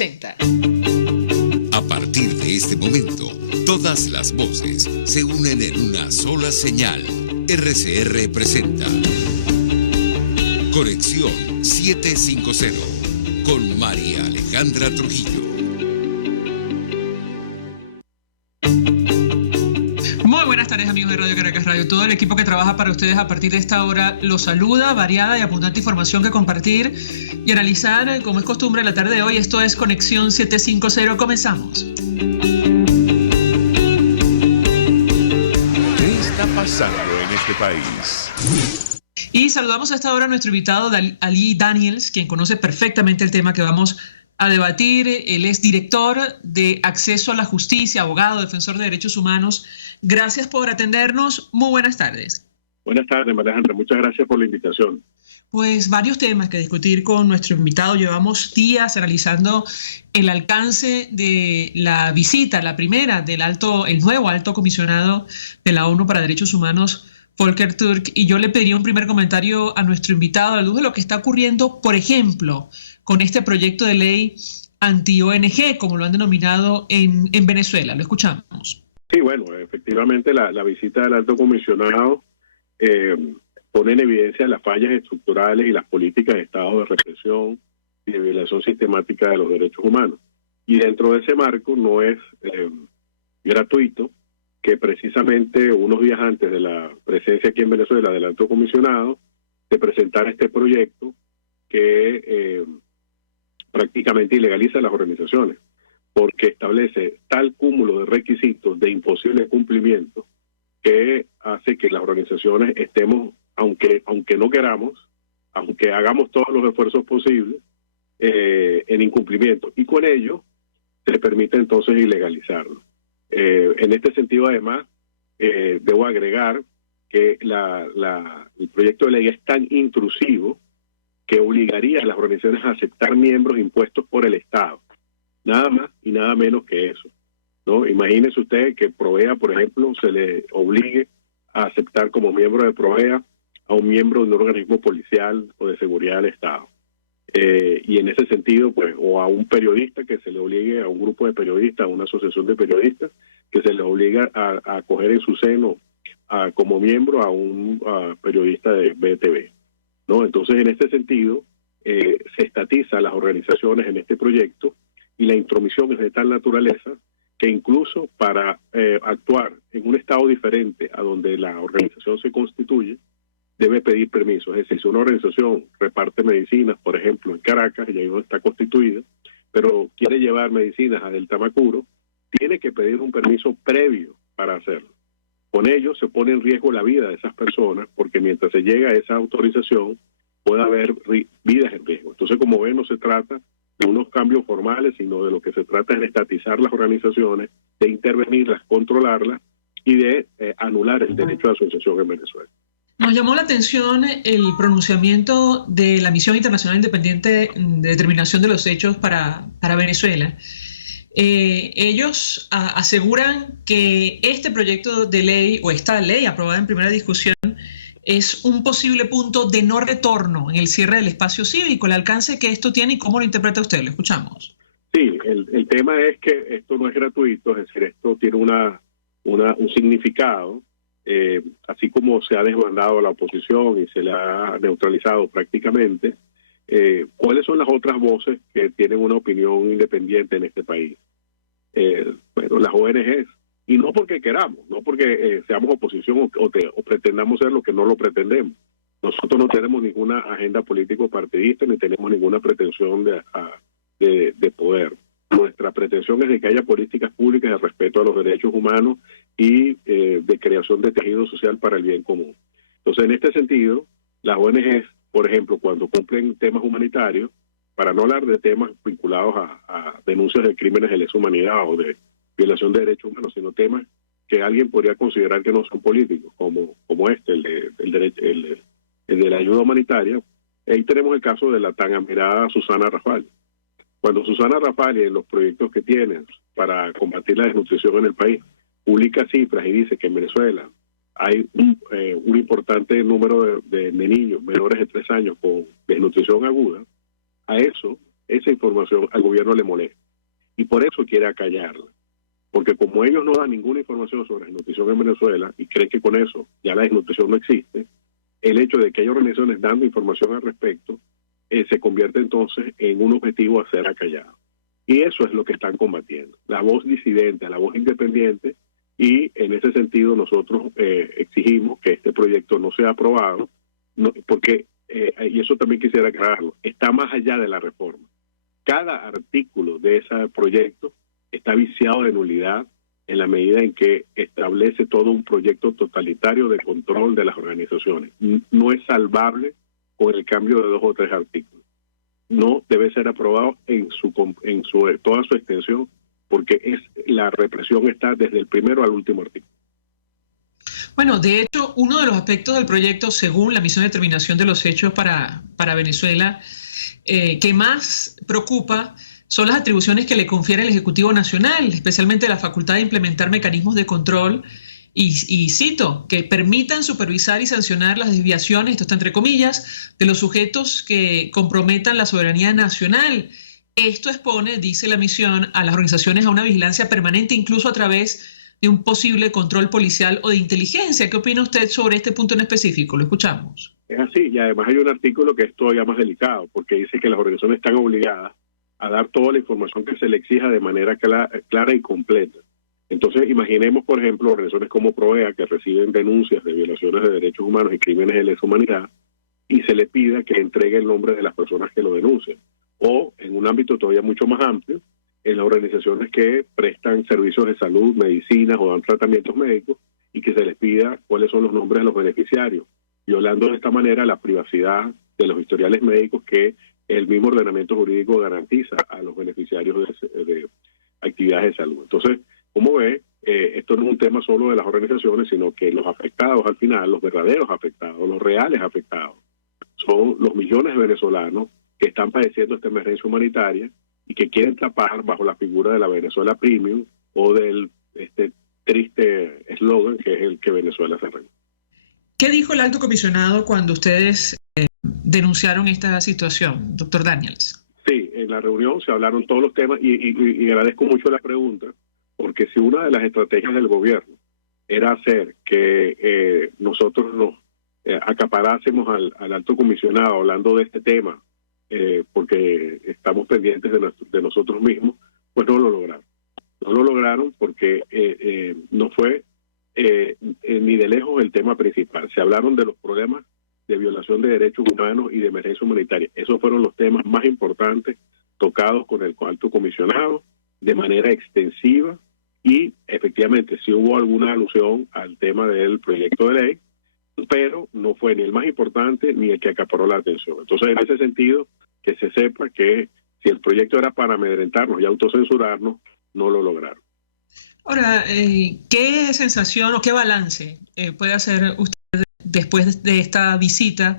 Presenta. A partir de este momento, todas las voces se unen en una sola señal. RCR presenta Conexión 750 con María Alejandra Trujillo. Muy buenas tardes, amigos de Radio Caracas Radio. Todo el equipo que trabaja para ustedes a partir de esta hora los saluda. Variada y abundante información que compartir y analizar, como es costumbre, la tarde de hoy. Esto es Conexión 750. Comenzamos. ¿Qué está pasando en este país? Y saludamos a esta hora a nuestro invitado Ali Daniels, quien conoce perfectamente el tema que vamos a debatir. Él es director de Acceso a la Justicia, abogado, defensor de derechos humanos. Gracias por atendernos. Muy buenas tardes. Buenas tardes, María Alejandra. Muchas gracias por la invitación. Pues varios temas que discutir con nuestro invitado. Llevamos días analizando el alcance de la visita, la primera del el nuevo alto comisionado de la ONU para Derechos Humanos, Volker Türk, y yo le pediría un primer comentario a nuestro invitado a la luz de lo que está ocurriendo, por ejemplo, con este proyecto de ley anti-ONG, como lo han denominado en Venezuela. Lo escuchamos. Sí, bueno, efectivamente la visita del alto comisionado pone en evidencia las fallas estructurales y las políticas de Estado de represión y de violación sistemática de los derechos humanos. Y dentro de ese marco no es gratuito que precisamente unos días antes de la presencia aquí en Venezuela del alto comisionado se presentara este proyecto que prácticamente ilegaliza las organizaciones, porque establece tal cúmulo de requisitos de imposible cumplimiento que hace que las organizaciones estemos, aunque no queramos, aunque hagamos todos los esfuerzos posibles, en incumplimiento. Y con ello se permite entonces ilegalizarlo. En este sentido, además, debo agregar que el proyecto de ley es tan intrusivo que obligaría a las organizaciones a aceptar miembros impuestos por el Estado. Nada más y nada menos que eso, ¿no? Imagínese usted que Provea, por ejemplo, se le obligue a aceptar como miembro de Provea a un miembro de un organismo policial o de seguridad del Estado. Y en ese sentido, pues, o a un periodista que se le obligue, a un grupo de periodistas, a una asociación de periodistas, que se le obliga a acoger en su seno como miembro a un periodista de BTV, ¿no? Entonces, en este sentido, se estatiza las organizaciones en este proyecto y la intromisión es de tal naturaleza que incluso para actuar en un estado diferente a donde la organización se constituye, debe pedir permiso. Es decir, si una organización reparte medicinas, por ejemplo, en Caracas, y ahí no está constituida, pero quiere llevar medicinas a Delta Macuro, tiene que pedir un permiso previo para hacerlo. Con ello se pone en riesgo la vida de esas personas, porque mientras se llega a esa autorización, puede haber vidas en riesgo. Entonces, como ven, no se trata de unos cambios formales, sino de lo que se trata es de estatizar las organizaciones, de intervenirlas, controlarlas y de anular el derecho de asociación en Venezuela. Nos llamó la atención el pronunciamiento de la Misión Internacional Independiente de Determinación de los Hechos para Venezuela. Ellos aseguran que este proyecto de ley o esta ley aprobada en primera discusión es un posible punto de no retorno en el cierre del espacio cívico, el alcance que esto tiene y cómo lo interpreta usted. Lo escuchamos. Sí, el tema es que esto no es gratuito, es decir, esto tiene un significado, así como se ha desbandado a la oposición y se le ha neutralizado prácticamente. ¿Cuáles son las otras voces que tienen una opinión independiente en este país? Bueno, las ONGs. Y no porque queramos, no porque seamos oposición o pretendamos ser lo que no lo pretendemos. Nosotros no tenemos ninguna agenda político-partidista ni tenemos ninguna pretensión de poder. Nuestra pretensión es de que haya políticas públicas de respeto a los derechos humanos y de creación de tejido social para el bien común. Entonces, en este sentido, las ONGs, por ejemplo, cuando cumplen temas humanitarios, para no hablar de temas vinculados a denuncias de crímenes de lesa humanidad o de violación de derechos humanos, sino temas que alguien podría considerar que no son políticos, como el de la ayuda humanitaria. Ahí tenemos el caso de la tan admirada Susana Rafal. Cuando Susana Rafal, en los proyectos que tiene para combatir la desnutrición en el país, publica cifras y dice que en Venezuela hay un importante número de niños menores de 3 años con desnutrición aguda, a eso esa información al gobierno le molesta. Y por eso quiere acallarla. Porque como ellos no dan ninguna información sobre desnutrición en Venezuela y creen que con eso ya la desnutrición no existe, el hecho de que haya organizaciones dando información al respecto se convierte entonces en un objetivo a ser acallado. Y eso es lo que están combatiendo. La voz disidente, la voz independiente, y en ese sentido nosotros exigimos que este proyecto no sea aprobado, porque, y eso también quisiera aclararlo, está más allá de la reforma. Cada artículo de ese proyecto está viciado de nulidad en la medida en que establece todo un proyecto totalitario de control de las organizaciones. No es salvable con el cambio de 2 o 3 artículos. No debe ser aprobado en toda su extensión, porque la represión está desde el primero al último artículo. Bueno, de hecho, uno de los aspectos del proyecto, según la misión de determinación de los hechos para Venezuela, que más preocupa son las atribuciones que le confiere el Ejecutivo Nacional, especialmente la facultad de implementar mecanismos de control y cito, que permitan supervisar y sancionar las desviaciones, esto está entre comillas, de los sujetos que comprometan la soberanía nacional. Esto expone, dice la misión, a las organizaciones a una vigilancia permanente, incluso a través de un posible control policial o de inteligencia. ¿Qué opina usted sobre este punto en específico? Lo escuchamos. Es así, y además hay un artículo que es todavía más delicado, porque dice que las organizaciones están obligadas a dar toda la información que se le exija de manera clara y completa. Entonces, imaginemos, por ejemplo, organizaciones como PROEA, que reciben denuncias de violaciones de derechos humanos y crímenes de lesa humanidad, y se le pida que entregue el nombre de las personas que lo denuncian. O, en un ámbito todavía mucho más amplio, en las organizaciones que prestan servicios de salud, medicinas o dan tratamientos médicos, y que se les pida cuáles son los nombres de los beneficiarios, violando de esta manera la privacidad de los historiales médicos que el mismo ordenamiento jurídico garantiza a los beneficiarios de actividades de salud. Entonces, como ve, esto no es un tema solo de las organizaciones, sino que los afectados al final, los verdaderos afectados, los reales afectados, son los millones de venezolanos que están padeciendo esta emergencia humanitaria y que quieren tapar bajo la figura de la Venezuela Premium o del triste eslogan que es el que Venezuela se arregla. ¿Qué dijo el alto comisionado cuando ustedes denunciaron esta situación, doctor Daniels? Sí, en la reunión se hablaron todos los temas y agradezco mucho la pregunta, porque si una de las estrategias del gobierno era hacer que nosotros nos acaparásemos al alto comisionado hablando de este tema, porque estamos pendientes de nosotros mismos, pues no lo lograron. No lo lograron porque no fue ni de lejos el tema principal. Se hablaron de los problemas de violación de derechos humanos y de emergencia humanitaria. Esos fueron los temas más importantes tocados con el alto comisionado de manera extensiva y efectivamente sí hubo alguna alusión al tema del proyecto de ley, pero no fue ni el más importante ni el que acaparó la atención. Entonces, en ese sentido, que se sepa que si el proyecto era para amedrentarnos y autocensurarnos, no lo lograron. Ahora, ¿qué sensación o qué balance puede hacer usted después de esta visita?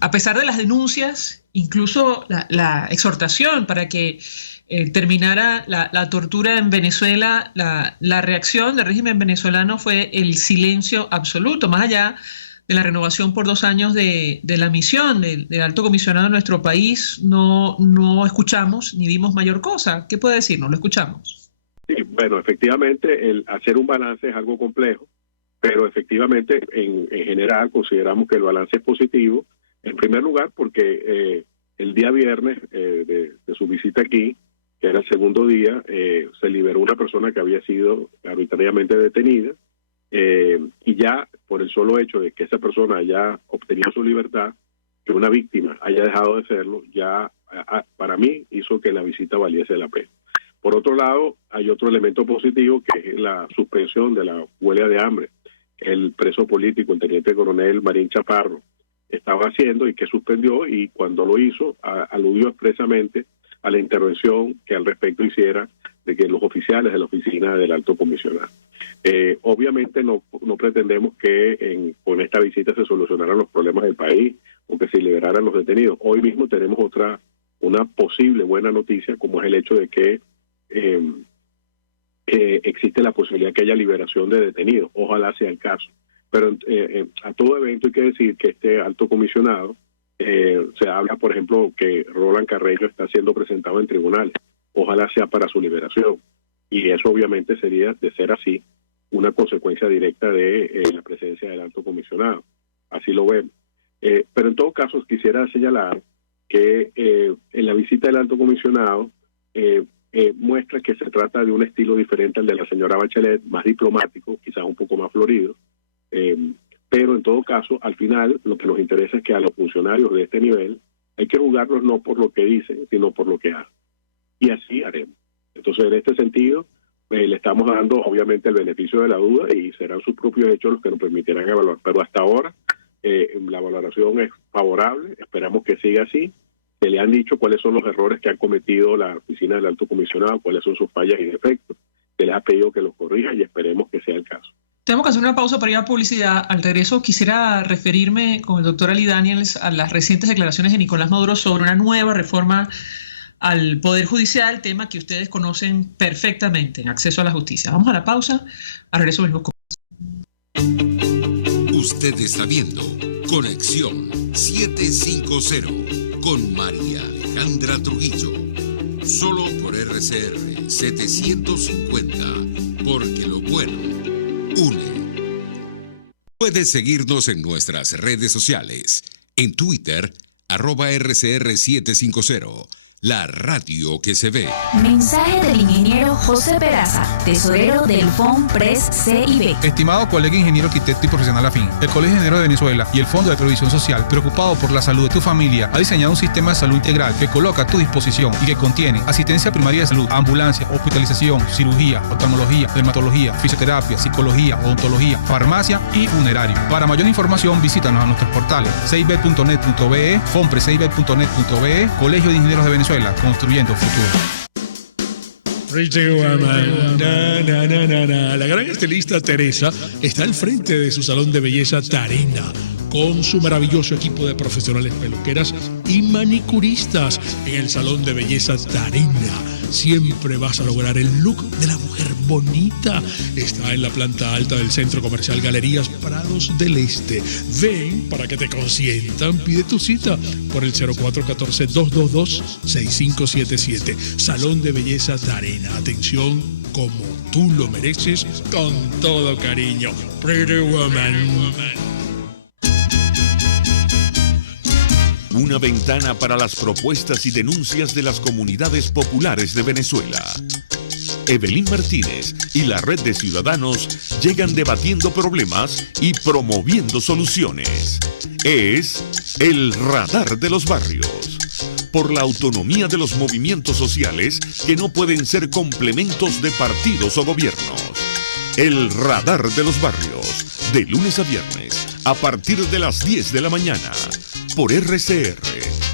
A pesar de las denuncias, incluso la exhortación para que terminara la tortura en Venezuela, la reacción del régimen venezolano fue el silencio absoluto, más allá de la renovación por 2 años de la misión del alto comisionado de nuestro país, no escuchamos ni vimos mayor cosa. ¿Qué puede decirnos? Lo escuchamos. Sí, bueno, efectivamente, el hacer un balance es algo complejo, pero efectivamente, en general, consideramos que el balance es positivo, en primer lugar, porque el día viernes de su visita aquí, que era el segundo día, se liberó una persona que había sido arbitrariamente detenida, y ya por el solo hecho de que esa persona haya obtenido su libertad, que una víctima haya dejado de serlo, ya para mí hizo que la visita valiese la pena. Por otro lado, hay otro elemento positivo que es la suspensión de la huelga de hambre que el preso político, el teniente coronel Marín Chaparro, estaba haciendo y que suspendió, y cuando lo hizo aludió expresamente a la intervención que al respecto hiciera de que los oficiales de la oficina del alto comisionado. Obviamente no pretendemos que con esta visita se solucionaran los problemas del país o que se liberaran los detenidos. Hoy mismo tenemos una posible buena noticia, como es el hecho de que existe la posibilidad que haya liberación de detenidos. Ojalá sea el caso. Pero a todo evento hay que decir que este alto comisionado Se habla, por ejemplo, que Roland Carreño está siendo presentado en tribunales. Ojalá sea para su liberación. Y eso obviamente sería, de ser así, una consecuencia directa de la presencia del alto comisionado. Así lo vemos. Pero en todo caso quisiera señalar que en la visita del alto comisionado muestra que se trata de un estilo diferente al de la señora Bachelet, más diplomático, quizás un poco más florido, pero en todo caso, al final, lo que nos interesa es que a los funcionarios de este nivel hay que juzgarlos no por lo que dicen, sino por lo que hacen. Y así haremos. Entonces, en este sentido, le estamos dando, obviamente, el beneficio de la duda y serán sus propios hechos los que nos permitirán evaluar. Pero hasta ahora, la valoración es favorable, esperamos que siga así. Se le han dicho cuáles son los errores que ha cometido la oficina del alto comisionado, cuáles son sus fallas y defectos. Se les ha pedido que los corrija y esperemos que sea el caso. Tenemos que hacer una pausa para ir a publicidad. Al regreso quisiera referirme con el doctor Ali Daniels a las recientes declaraciones de Nicolás Maduro sobre una nueva reforma al Poder Judicial, tema que ustedes conocen perfectamente en acceso a la justicia. Vamos a la pausa. Al regreso venimos con... Usted está viendo Conexión 750 con María Alejandra Trujillo. Solo por RCR 750, porque lo bueno une. Puedes seguirnos en nuestras redes sociales. En Twitter, @RCR750. La radio que se ve. Mensaje del ingeniero José Peraza, tesorero del FONPRES CIB. Estimado colega ingeniero arquitecto y profesional afín, el Colegio de Ingenieros de Venezuela y el Fondo de Previsión Social, preocupado por la salud de tu familia, ha diseñado un sistema de salud integral que coloca a tu disposición y que contiene asistencia primaria de salud, ambulancia, hospitalización, cirugía, oftalmología, dermatología, fisioterapia, psicología, odontología, farmacia y funerario. Para mayor información, visítanos a nuestros portales cib.net.be, fonprescib.net.be, Colegio de Ingenieros de Venezuela, construyendo futuro. Pretty Woman. La gran estilista Teresa está al frente de su salón de belleza Tarina, con su maravilloso equipo de profesionales peluqueras y manicuristas. En el salón de belleza Tarina siempre vas a lograr el look de la mujer bonita. Está en la planta alta del Centro Comercial Galerías Prados del Este. Ven para que te consientan. Pide tu cita por el 0414-222-6577. Salón de belleza Tarina. Atención como tú lo mereces, con todo cariño. Pretty Woman. Una ventana para las propuestas y denuncias de las comunidades populares de Venezuela. Evelyn Martínez y la Red de Ciudadanos llegan debatiendo problemas y promoviendo soluciones. Es el Radar de los Barrios. Por la autonomía de los movimientos sociales que no pueden ser complementos de partidos o gobiernos. El Radar de los Barrios. De lunes a viernes, a partir de las 10 de la mañana. Por RCR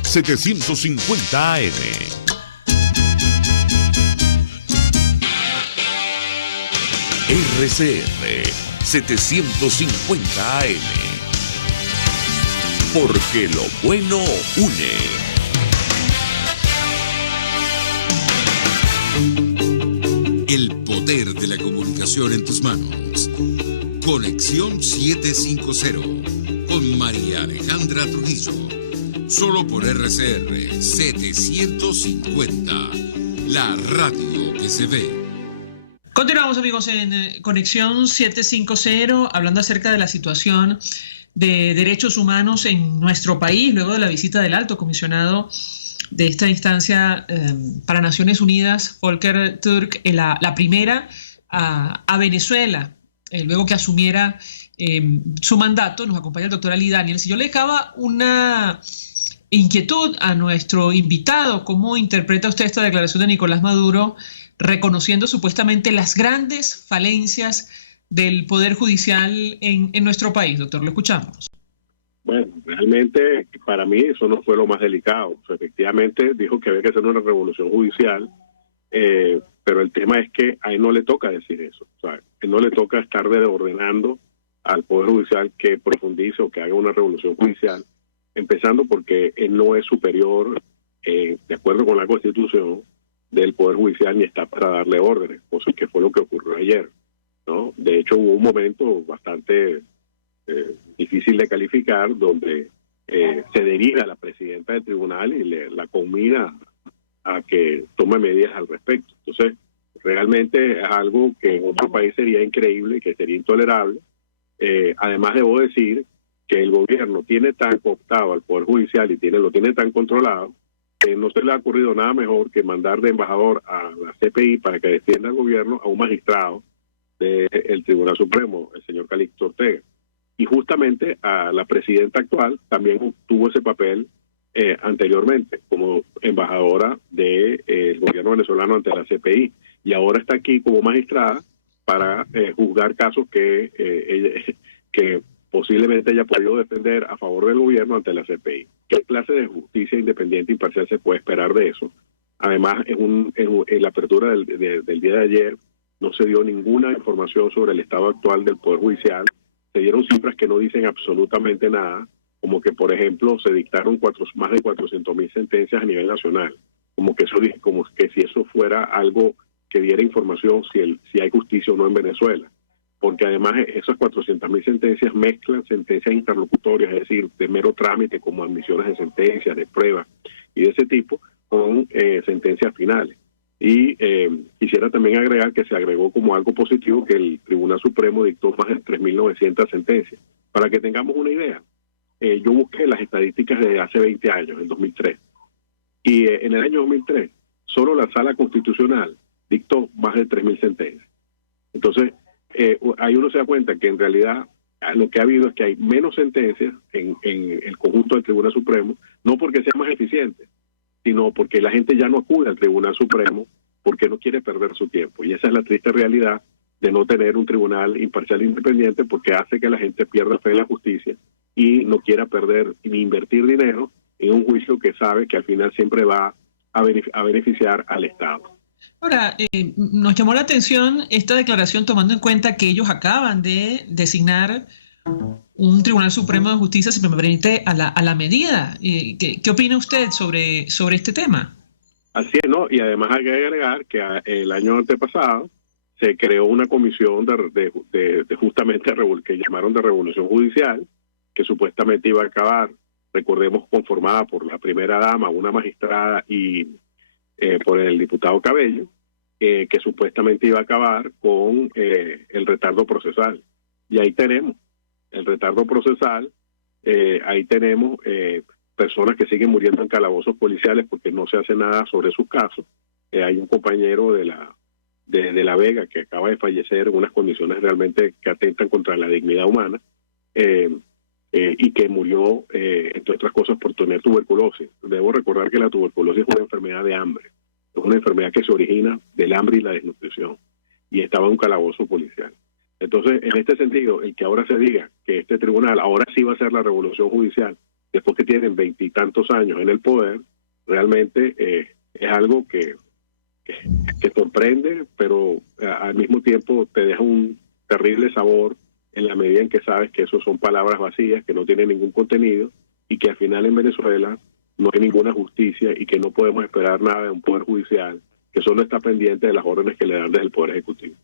750 AM. RCR 750 AM. Porque lo bueno une. El poder de la comunicación en tus manos. Conexión 750 con María Alejandra Trujillo. Solo por RCR 750. La radio que se ve. Continuamos, amigos, en Conexión 750, hablando acerca de la situación de derechos humanos en nuestro país, luego de la visita del alto comisionado de esta instancia para Naciones Unidas, Volker Türk, la primera a Venezuela, luego que asumiera su mandato. Nos acompaña el doctor Ali Daniels. Yo le dejaba una inquietud a nuestro invitado. ¿Cómo interpreta usted esta declaración de Nicolás Maduro, reconociendo supuestamente las grandes falencias del Poder Judicial en nuestro país? Doctor, lo escuchamos. Bueno, realmente para mí eso no fue lo más delicado. O sea, efectivamente dijo que había que hacer una revolución judicial, pero el tema es que a él no le toca decir eso. O sea, a él no le toca estar ordenando al Poder Judicial que profundice o que haga una revolución judicial, empezando porque él no es superior, de acuerdo con la Constitución, del Poder Judicial, ni está para darle órdenes, cosa que fue lo que ocurrió ayer, ¿no? De hecho, hubo un momento bastante difícil de calificar, donde se dirige a la presidenta del tribunal y la conmina a que tome medidas al respecto. Entonces, realmente es algo que en otro país sería increíble, que sería intolerable. Además, debo decir que el gobierno tiene tan cooptado al Poder Judicial y lo tiene tan controlado que no se le ha ocurrido nada mejor que mandar de embajador a la CPI para que defienda al gobierno a un magistrado del Tribunal Supremo, el señor Calixto Ortega. Y justamente a la presidenta actual también tuvo ese papel anteriormente como embajadora del gobierno venezolano ante la CPI, y ahora está aquí como magistrada para juzgar casos que posiblemente haya podido defender a favor del gobierno ante la CPI. ¿Qué clase de justicia independiente e imparcial se puede esperar de eso? Además, en la apertura del día de ayer no se dio ninguna información sobre el estado actual del Poder Judicial. Se dieron cifras que no dicen absolutamente nada, como que, por ejemplo, se dictaron más de 400.000 sentencias a nivel nacional, como que si eso fuera algo que diera información si hay justicia o no en Venezuela. Porque además esas 400.000 sentencias mezclan sentencias interlocutorias, es decir, de mero trámite como admisiones de sentencias, de pruebas y de ese tipo, con sentencias finales. Y quisiera también agregar que se agregó como algo positivo que el Tribunal Supremo dictó más de 3.900 sentencias. Para que tengamos una idea, yo busqué las estadísticas de hace 20 años, en 2003, y en el año 2003 solo la Sala Constitucional dictó más de 3.000 sentencias. Entonces, ahí uno se da cuenta que en realidad lo que ha habido es que hay menos sentencias en el conjunto del Tribunal Supremo, no porque sea más eficiente, sino porque la gente ya no acude al Tribunal Supremo porque no quiere perder su tiempo. Y esa es la triste realidad de no tener un tribunal imparcial e independiente, porque hace que la gente pierda fe en la justicia y no quiera perder ni invertir dinero en un juicio que sabe que al final siempre va a beneficiar al Estado. Ahora, nos llamó la atención esta declaración tomando en cuenta que ellos acaban de designar un Tribunal Supremo de Justicia, si me permite, a la medida. ¿Qué opina usted sobre este tema? Así es, ¿no? Y además hay que agregar que el año antepasado se creó una comisión de justamente que llamaron de revolución judicial, que supuestamente iba a acabar, recordemos, conformada por la primera dama, una magistrada y por el diputado Cabello, que supuestamente iba a acabar con el retardo procesal. Y ahí tenemos el retardo procesal, ahí tenemos personas que siguen muriendo en calabozos policiales porque no se hace nada sobre sus casos. Hay un compañero de la Vega que acaba de fallecer en unas condiciones realmente que atentan contra la dignidad humana, y que murió, entre otras cosas, por tener tuberculosis. Debo recordar que la tuberculosis es una enfermedad de hambre, es una enfermedad que se origina del hambre y la desnutrición, y estaba en un calabozo policial. Entonces, en este sentido, el que ahora se diga que este tribunal ahora sí va a ser la revolución judicial, después que tienen 20 y tantos años en el poder, realmente es algo que sorprende, pero al mismo tiempo te deja un terrible sabor en la medida en que sabes que eso son palabras vacías, que no tienen ningún contenido, y que al final en Venezuela no hay ninguna justicia y que no podemos esperar nada de un poder judicial que solo está pendiente de las órdenes que le dan desde el Poder Ejecutivo.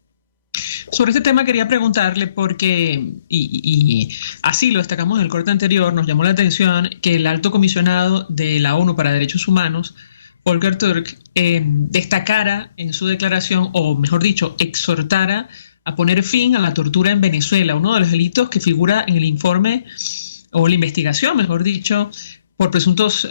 Sobre este tema quería preguntarle porque, y así lo destacamos en el corte anterior, nos llamó la atención que el alto comisionado de la ONU para Derechos Humanos, Volker Turk, destacara en su declaración, o mejor dicho, exhortara a poner fin a la tortura en Venezuela, uno de los delitos que figura en el informe, o la investigación, mejor dicho, por presuntos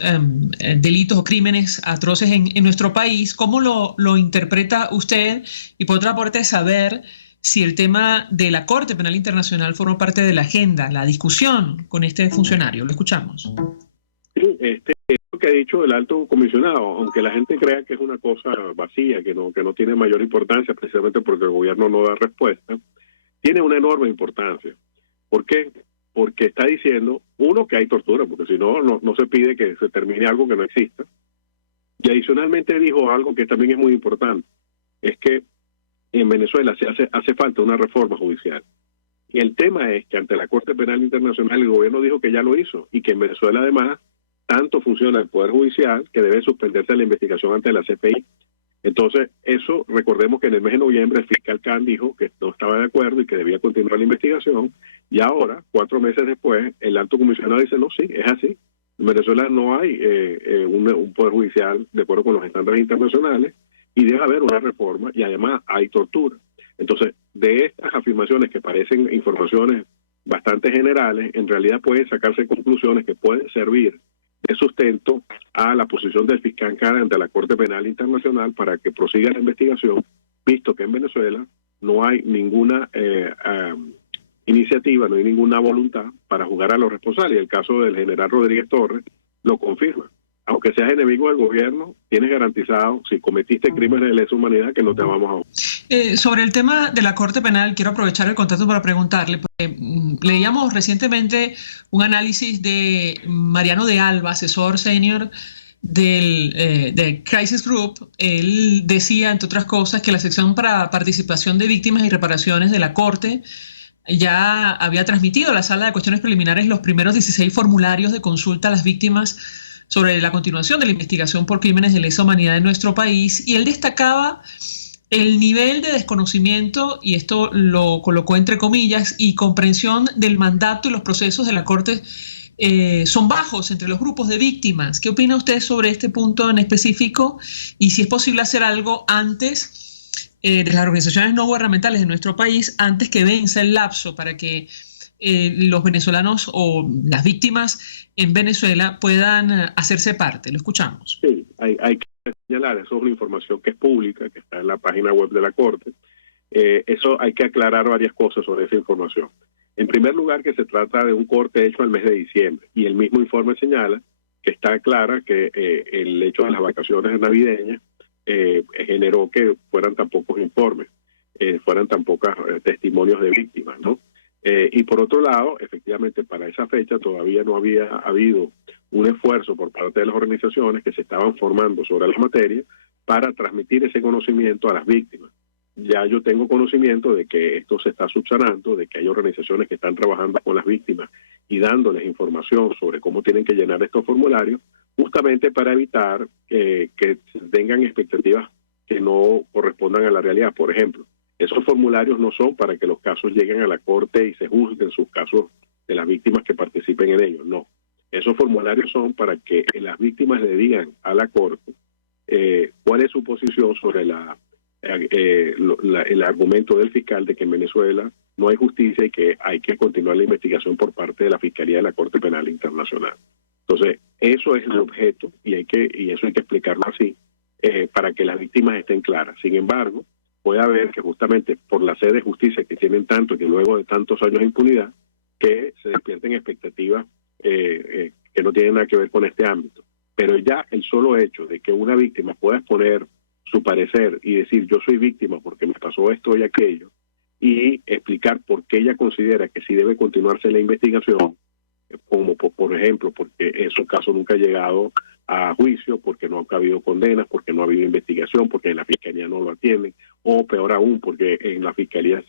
delitos o crímenes atroces en nuestro país. ¿Cómo lo interpreta usted? Y por otra parte, saber si el tema de la Corte Penal Internacional forma parte de la agenda, la discusión con este funcionario. Lo escuchamos. Sí, lo que ha dicho el alto comisionado, aunque la gente crea que es una cosa vacía, que no tiene mayor importancia, precisamente porque el gobierno no da respuesta, tiene una enorme importancia. ¿Por qué? Porque está diciendo, uno, que hay tortura, porque si no se pide que se termine algo que no exista. Y adicionalmente dijo algo que también es muy importante, es que en Venezuela hace falta una reforma judicial. Y el tema es que ante la Corte Penal Internacional el gobierno dijo que ya lo hizo, y que en Venezuela además tanto funciona el Poder Judicial que debe suspenderse la investigación ante la CPI. Entonces, eso, recordemos que en el mes de noviembre el fiscal Khan dijo que no estaba de acuerdo y que debía continuar la investigación, Y ahora, 4 meses después, el alto comisionado dice, no, sí, es así. En Venezuela no hay un poder judicial de acuerdo con los estándares internacionales y debe haber una reforma y además hay tortura. Entonces, de estas afirmaciones que parecen informaciones bastante generales, en realidad pueden sacarse conclusiones que pueden servir de sustento a la posición del fiscal Cara ante la Corte Penal Internacional para que prosiga la investigación, visto que en Venezuela no hay ninguna iniciativa, no hay ninguna voluntad para jugar a los responsables. Y el caso del general Rodríguez Torres lo confirma. Aunque seas enemigo del gobierno, tienes garantizado, si cometiste crímenes de lesa humanidad, que no te vamos a... Sobre el tema de la Corte Penal, quiero aprovechar el contacto para preguntarle, porque leíamos recientemente un análisis de Mariano de Alba, asesor senior de Crisis Group. Él decía, entre otras cosas, que la sección para participación de víctimas y reparaciones de la Corte ya había transmitido a la Sala de Cuestiones Preliminares los primeros 16 formularios de consulta a las víctimas sobre la continuación de la investigación por crímenes de lesa humanidad en nuestro país, y él destacaba el nivel de desconocimiento, y esto lo colocó entre comillas, y comprensión del mandato y los procesos de la Corte son bajos entre los grupos de víctimas. ¿Qué opina usted sobre este punto en específico? Y si es posible hacer algo antes de las organizaciones no gubernamentales de nuestro país, antes que venza el lapso para que los venezolanos o las víctimas en Venezuela puedan hacerse parte. Lo escuchamos. Sí, hay que señalar, eso es una información que es pública, que está en la página web de la Corte. Eso hay que aclarar varias cosas sobre esa información. En primer lugar, que se trata de un corte hecho al mes de diciembre, y el mismo informe señala que está clara que el hecho de las vacaciones navideñas generó que fueran tan pocos informes, fueran tan pocos testimonios de víctimas, ¿no? Y por otro lado, efectivamente, para esa fecha todavía no había habido un esfuerzo por parte de las organizaciones que se estaban formando sobre la materia para transmitir ese conocimiento a las víctimas. Ya yo tengo conocimiento de que esto se está subsanando, de que hay organizaciones que están trabajando con las víctimas y dándoles información sobre cómo tienen que llenar estos formularios, justamente para evitar que tengan expectativas que no correspondan a la realidad. Por ejemplo, esos formularios no son para que los casos lleguen a la Corte y se juzguen sus casos de las víctimas que participen en ellos, no. Esos formularios son para que las víctimas le digan a la Corte cuál es su posición sobre el argumento del fiscal de que en Venezuela no hay justicia y que hay que continuar la investigación por parte de la Fiscalía de la Corte Penal Internacional. Entonces, eso es el objeto y eso hay que explicarlo así para que las víctimas estén claras. Sin embargo, puede haber que justamente por la sed de justicia que tienen tanto y que luego de tantos años de impunidad, que se despierten expectativas que no tienen nada que ver con este ámbito. Pero ya el solo hecho de que una víctima pueda exponer su parecer y decir yo soy víctima porque me pasó esto y aquello, y explicar por qué ella considera que sí debe continuarse la investigación, como por ejemplo porque esos casos nunca han llegado a juicio, porque no ha habido condenas, porque no ha habido investigación, porque en la Fiscalía no lo atienden, o peor aún, porque en la Fiscalía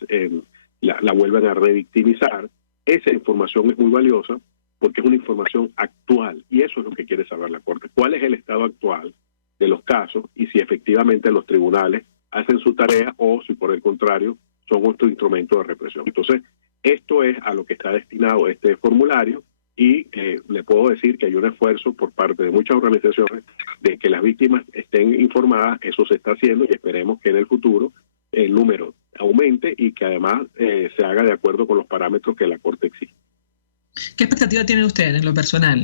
la vuelven a revictimizar. Esa información es muy valiosa porque es una información actual, y eso es lo que quiere saber la Corte. ¿Cuál es el estado actual de los casos y si efectivamente los tribunales hacen su tarea o si por el contrario son otro instrumento de represión? Entonces, esto es a lo que está destinado este formulario, y le puedo decir que hay un esfuerzo por parte de muchas organizaciones de que las víctimas estén informadas. Eso se está haciendo y esperemos que en el futuro el número aumente y que además se haga de acuerdo con los parámetros que la Corte exige. ¿Qué expectativa tiene usted en lo personal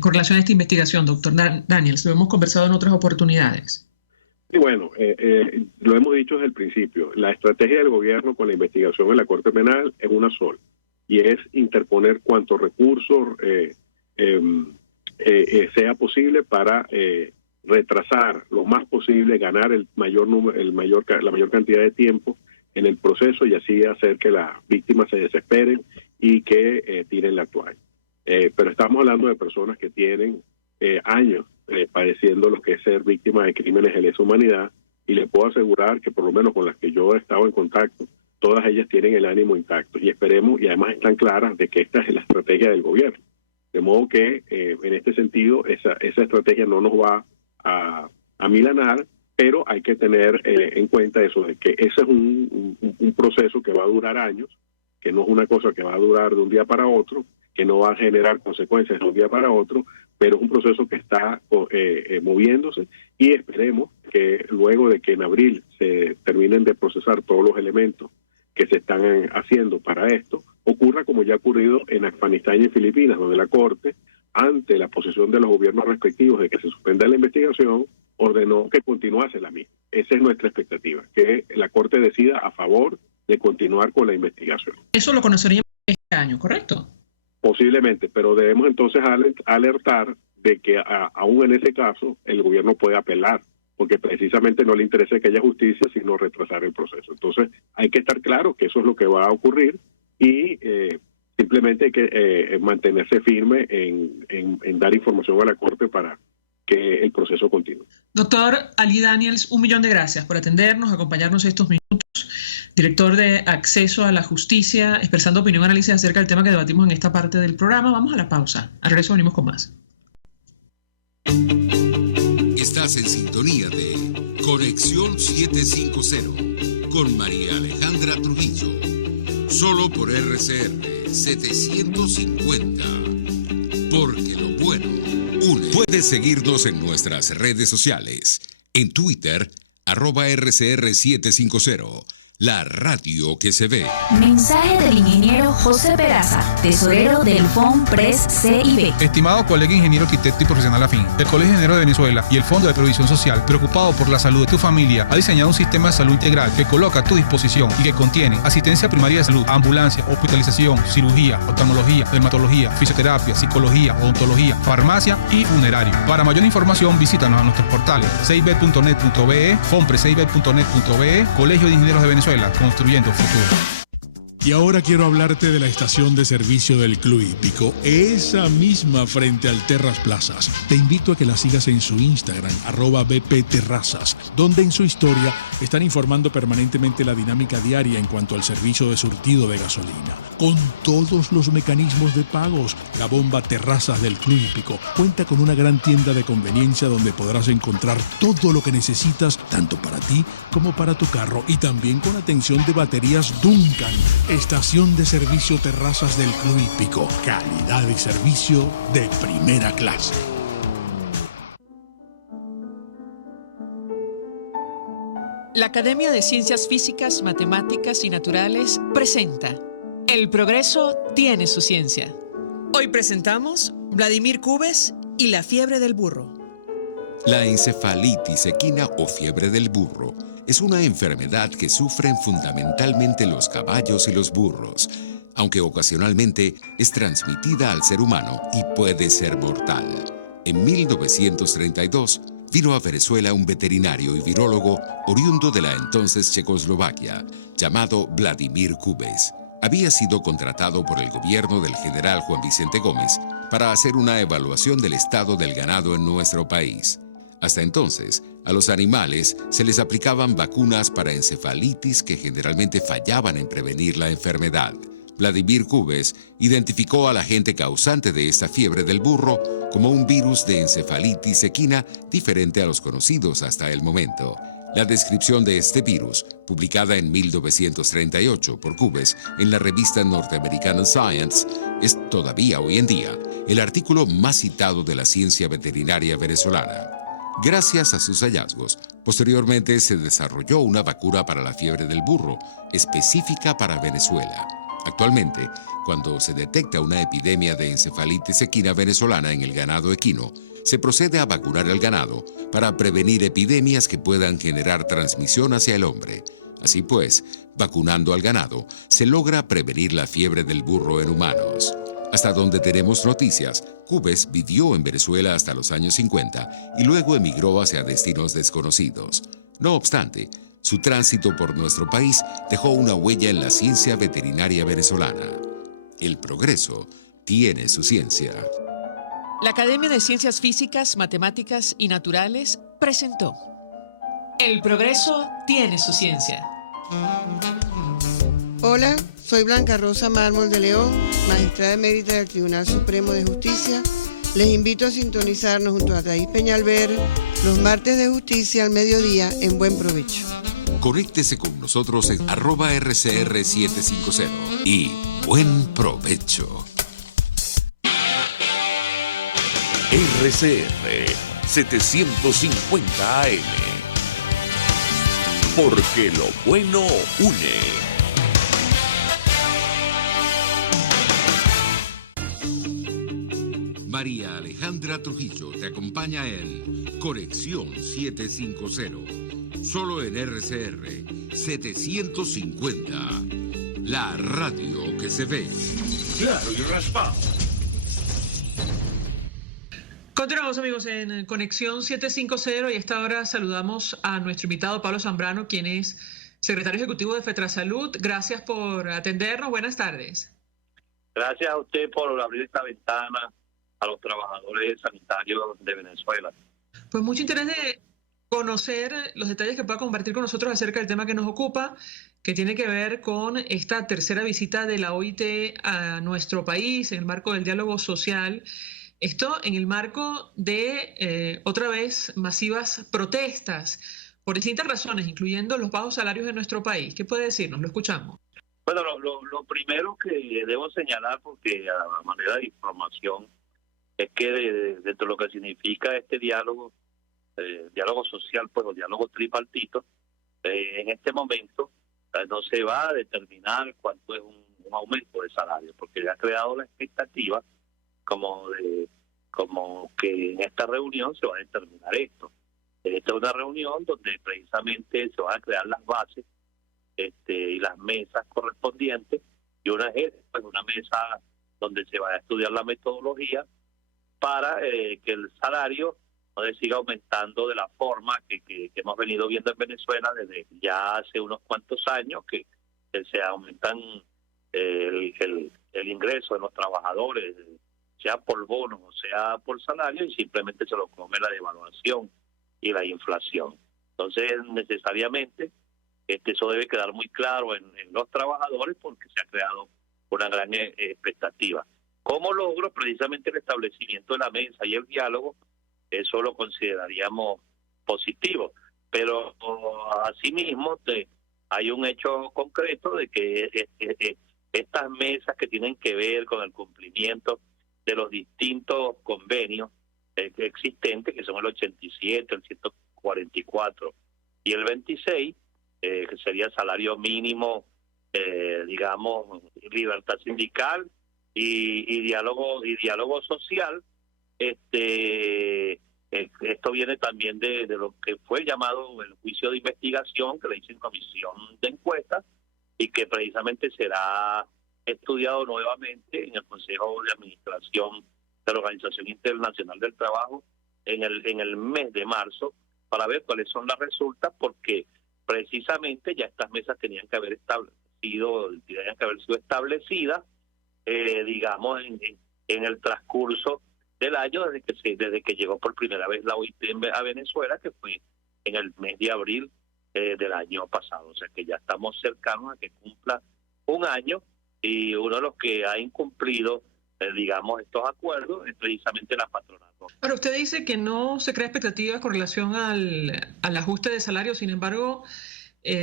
con relación a esta investigación, doctor Daniels? Lo hemos conversado en otras oportunidades. Y bueno, lo hemos dicho desde el principio, la estrategia del gobierno con la investigación en la Corte Penal es una sola, y es interponer cuantos recursos sea posible para retrasar lo más posible, ganar la mayor cantidad de tiempo en el proceso y así hacer que las víctimas se desesperen y que tiren la toalla. Pero estamos hablando de personas que tienen años padeciendo lo que es ser víctima de crímenes de lesa humanidad, y le puedo asegurar que por lo menos con las que yo he estado en contacto, todas ellas tienen el ánimo intacto y esperemos, y además están claras de que esta es la estrategia del gobierno. De modo que en este sentido esa estrategia no nos va a milanar, pero hay que tener en cuenta eso, de que ese es un proceso que va a durar años, que no es una cosa que va a durar de un día para otro, que no va a generar consecuencias de un día para otro, pero es un proceso que está moviéndose y esperemos que luego de que en abril se terminen de procesar todos los elementos que se están haciendo para esto, ocurra como ya ha ocurrido en Afganistán y en Filipinas, donde la Corte, ante la posición de los gobiernos respectivos de que se suspenda la investigación, ordenó que continuase la misma. Esa es nuestra expectativa, que la Corte decida a favor de continuar con la investigación. Eso lo conoceríamos este año, ¿correcto? Posiblemente, pero debemos entonces alertar de que aún en ese caso el gobierno puede apelar, porque precisamente no le interesa que haya justicia, sino retrasar el proceso. Entonces hay que estar claro que eso es lo que va a ocurrir y simplemente hay que mantenerse firme en dar información a la Corte para que el proceso continúe. Doctor Ali Daniels, 1.000.000 de gracias por atendernos, acompañarnos estos minutos. Director de Acceso a la Justicia, expresando opinión y análisis acerca del tema que debatimos en esta parte del programa. Vamos a la pausa. Al regreso venimos con más. Estás en sintonía de Conexión 750 con María Alejandra Trujillo. Solo por RCR 750. Porque lo bueno une. Puedes seguirnos en nuestras redes sociales. En Twitter, @RCR750. La radio que se ve. Mensaje del ingeniero José Peraza, tesorero del FONPRES CIB. Estimado colega ingeniero arquitecto y profesional afín, el Colegio de Ingenieros de Venezuela y el Fondo de Previsión Social, preocupado por la salud de tu familia, ha diseñado un sistema de salud integral que coloca a tu disposición y que contiene asistencia primaria de salud, ambulancia, hospitalización, cirugía, oftalmología, dermatología, fisioterapia, psicología, odontología, farmacia y funerario. Para mayor información, visítanos a nuestros portales cib.net.be, fonprescib.net.be, Colegio de Ingenieros de Venezuela, construyendo futuro. Y ahora quiero hablarte de la estación de servicio del Club Hípico, esa misma frente al Terras Plazas. Te invito a que la sigas en su Instagram, @bpterrazas, donde en su historia están informando permanentemente la dinámica diaria en cuanto al servicio de surtido de gasolina. Con todos los mecanismos de pagos, la bomba Terrazas del Club Hípico cuenta con una gran tienda de conveniencia donde podrás encontrar todo lo que necesitas, tanto para ti como para tu carro, y también con atención de baterías Duncan. Estación de servicio Terrazas del Club Hípico. Calidad y servicio de primera clase. La Academia de Ciencias Físicas, Matemáticas y Naturales presenta El progreso tiene su ciencia. Hoy presentamos Vladimir Cubes y la fiebre del burro. La encefalitis equina o fiebre del burro es una enfermedad que sufren fundamentalmente los caballos y los burros, aunque ocasionalmente es transmitida al ser humano y puede ser mortal. En 1932 vino a Venezuela un veterinario y virólogo oriundo de la entonces Checoslovaquia, llamado Vladimir Cubes. Había sido contratado por el gobierno del general Juan Vicente Gómez para hacer una evaluación del estado del ganado en nuestro país. Hasta entonces, a los animales se les aplicaban vacunas para encefalitis que generalmente fallaban en prevenir la enfermedad. Vladimir Cubes identificó al agente causante de esta fiebre del burro como un virus de encefalitis equina diferente a los conocidos hasta el momento. La descripción de este virus, publicada en 1938 por Cubes en la revista norteamericana Science, es todavía hoy en día el artículo más citado de la ciencia veterinaria venezolana. Gracias a sus hallazgos, posteriormente se desarrolló una vacuna para la fiebre del burro, específica para Venezuela. Actualmente, cuando se detecta una epidemia de encefalitis equina venezolana en el ganado equino, se procede a vacunar al ganado para prevenir epidemias que puedan generar transmisión hacia el hombre. Así pues, vacunando al ganado, se logra prevenir la fiebre del burro en humanos. Hasta donde tenemos noticias, Cubes vivió en Venezuela hasta los años 50 y luego emigró hacia destinos desconocidos. No obstante, su tránsito por nuestro país dejó una huella en la ciencia veterinaria venezolana. El progreso tiene su ciencia. La Academia de Ciencias Físicas, Matemáticas y Naturales presentó El progreso tiene su ciencia. Hola, soy Blanca Rosa Mármol de León, magistrada emérita del Tribunal Supremo de Justicia. Les invito a sintonizarnos junto a Thais Peñalver los martes de justicia al mediodía en Buen Provecho. Conéctese con nosotros en @RCR750 y buen provecho. RCR 750 AM. Porque lo bueno une. María Alejandra Trujillo te acompaña en Conexión 750. Solo en RCR 750. La radio que se ve. Claro y raspado. Continuamos, amigos, en Conexión 750 y a esta hora saludamos a nuestro invitado Pablo Zambrano, quien es secretario ejecutivo de FETRASalud. Gracias por atendernos. Buenas tardes. Gracias a usted por abrir esta ventana a los trabajadores sanitarios de Venezuela. Pues mucho interés de conocer los detalles que pueda compartir con nosotros acerca del tema que nos ocupa, que tiene que ver con esta tercera visita de la OIT a nuestro país en el marco del diálogo social. Esto en el marco de, otra vez, masivas protestas por distintas razones, incluyendo los bajos salarios de nuestro país. ¿Qué puede decirnos? Lo escuchamos. Bueno, lo primero que debo señalar, porque a manera de información, es que dentro de lo que significa este diálogo social, pues, o diálogo tripartito, en este momento no se va a determinar cuánto es un aumento de salario, porque ya ha creado la expectativa como que en esta reunión se va a determinar esto. Esta es una reunión donde precisamente se van a crear las bases y las mesas correspondientes, y una es pues, una mesa donde se va a estudiar la metodología para que el salario no siga aumentando de la forma que hemos venido viendo en Venezuela desde ya hace unos cuantos años, que se aumentan el ingreso de los trabajadores, sea por bonos o sea por salario, y simplemente se lo come la devaluación y la inflación. Entonces, necesariamente, eso debe quedar muy claro en los trabajadores, porque se ha creado una gran expectativa. ¿Cómo logro precisamente el establecimiento de la mesa y el diálogo? Eso lo consideraríamos positivo, pero asimismo hay un hecho concreto de que estas mesas que tienen que ver con el cumplimiento de los distintos convenios existentes, que son el 87, el 144 y el 26, que sería salario mínimo, digamos, libertad sindical y diálogo social. Esto viene también de lo que fue llamado el juicio de investigación, que le dicen comisión de encuestas, y que precisamente será estudiado nuevamente en el Consejo de Administración de la Organización Internacional del Trabajo en el mes de marzo, para ver cuáles son las resultas, porque precisamente ya estas mesas tenían que haber sido establecidas, digamos, en el transcurso del año, desde que llegó por primera vez la OIT a Venezuela, que fue en el mes de abril del año pasado. O sea que ya estamos cercanos a que cumpla un año, y uno de los que ha incumplido, digamos, estos acuerdos es precisamente la patronato. Pero usted dice que no se crea expectativas con relación al ajuste de salario. Sin embargo,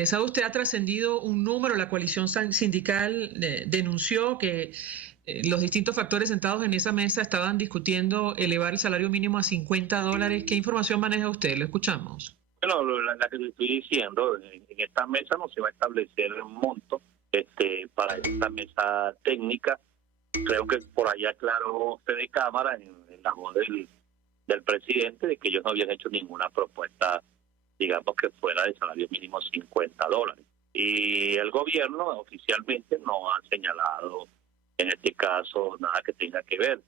¿sabe usted? Ha trascendido un número. La coalición sindical denunció que los distintos factores sentados en esa mesa estaban discutiendo elevar el salario mínimo a $50. ¿Qué información maneja usted? Lo escuchamos. Bueno, la que le estoy diciendo, en esta mesa no se va a establecer un monto para esta mesa técnica. Creo que por allá aclaró Fede Cámara en la voz del presidente de que ellos no habían hecho ninguna propuesta, digamos, que fuera de salario mínimo $50. Y el gobierno oficialmente no ha señalado en este caso nada que tenga que ver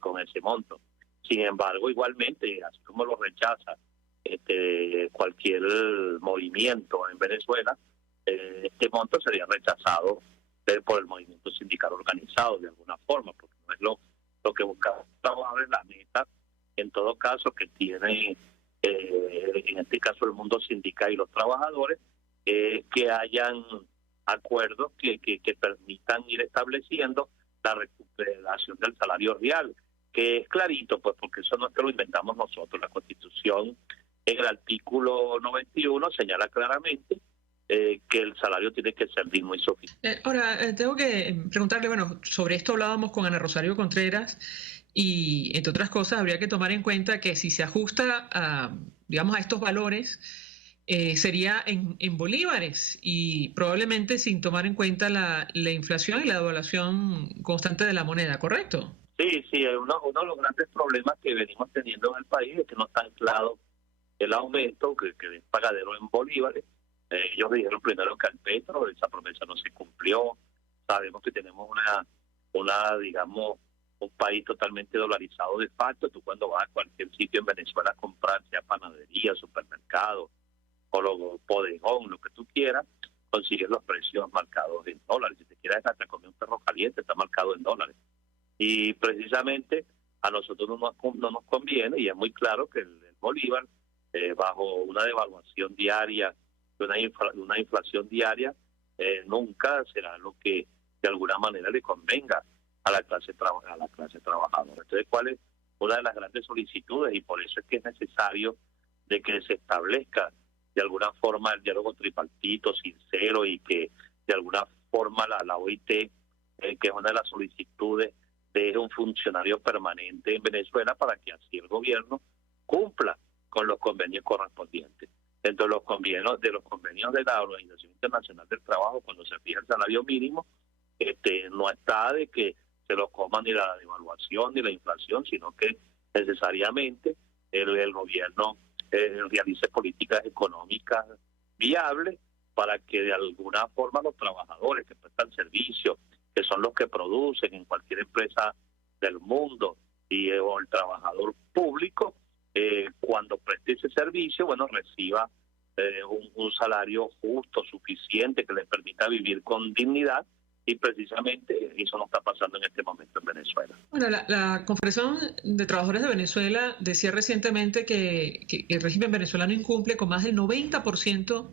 con ese monto. Sin embargo, igualmente, así como lo rechaza cualquier movimiento en Venezuela, este monto sería rechazado por el movimiento sindical organizado de alguna forma, porque no es lo que buscamos trabajar en la meta, en todo caso, que tiene en este caso el mundo sindical y los trabajadores, que hayan acuerdos que permitan ir estableciendo la recuperación del salario real, que es clarito, pues, porque eso no es que lo inventamos nosotros. La Constitución, en el artículo 91, señala claramente que el salario tiene que ser digno y suficiente. Ahora, tengo que preguntarle, bueno, sobre esto hablábamos con Ana Rosario Contreras y, entre otras cosas, habría que tomar en cuenta que si se ajusta a, digamos, a estos valores, sería en bolívares y probablemente sin tomar en cuenta la inflación y la devaluación constante de la moneda, ¿correcto? Sí, uno de los grandes problemas que venimos teniendo en el país es que no está anclado el aumento, que es pagadero en bolívares. Ellos dijeron primero que al petro, esa promesa no se cumplió. Sabemos que tenemos digamos, un país totalmente dolarizado de facto. Tú cuando vas a cualquier sitio en Venezuela a comprar, sea panadería, supermercado, o bodegón, lo que tú quieras, consigues los precios marcados en dólares. Si te quieres hasta comer un perro caliente, está marcado en dólares. Y precisamente a nosotros no nos conviene, y es muy claro que el bolívar, bajo una devaluación diaria, una inflación diaria, nunca será lo que de alguna manera le convenga a la clase trabajadora. Entonces, ¿cuál es una de las grandes solicitudes? Y por eso es que es necesario de que se establezca de alguna forma el diálogo tripartito, sincero, y que de alguna forma la OIT, que es una de las solicitudes, de un funcionario permanente en Venezuela para que así el gobierno cumpla con los convenios correspondientes. Dentro de los convenios de la Organización Internacional del Trabajo, cuando se fija el salario mínimo, no está de que se lo coma ni la devaluación ni la inflación, sino que necesariamente el gobierno realice políticas económicas viables para que de alguna forma los trabajadores que prestan servicios, que son los que producen en cualquier empresa del mundo, o el trabajador público, cuando preste ese servicio, reciba un salario justo, suficiente, que le permita vivir con dignidad, y precisamente eso no está pasando en este momento en Venezuela. Bueno, la Confederación de Trabajadores de Venezuela decía recientemente que el régimen venezolano incumple con más del 90%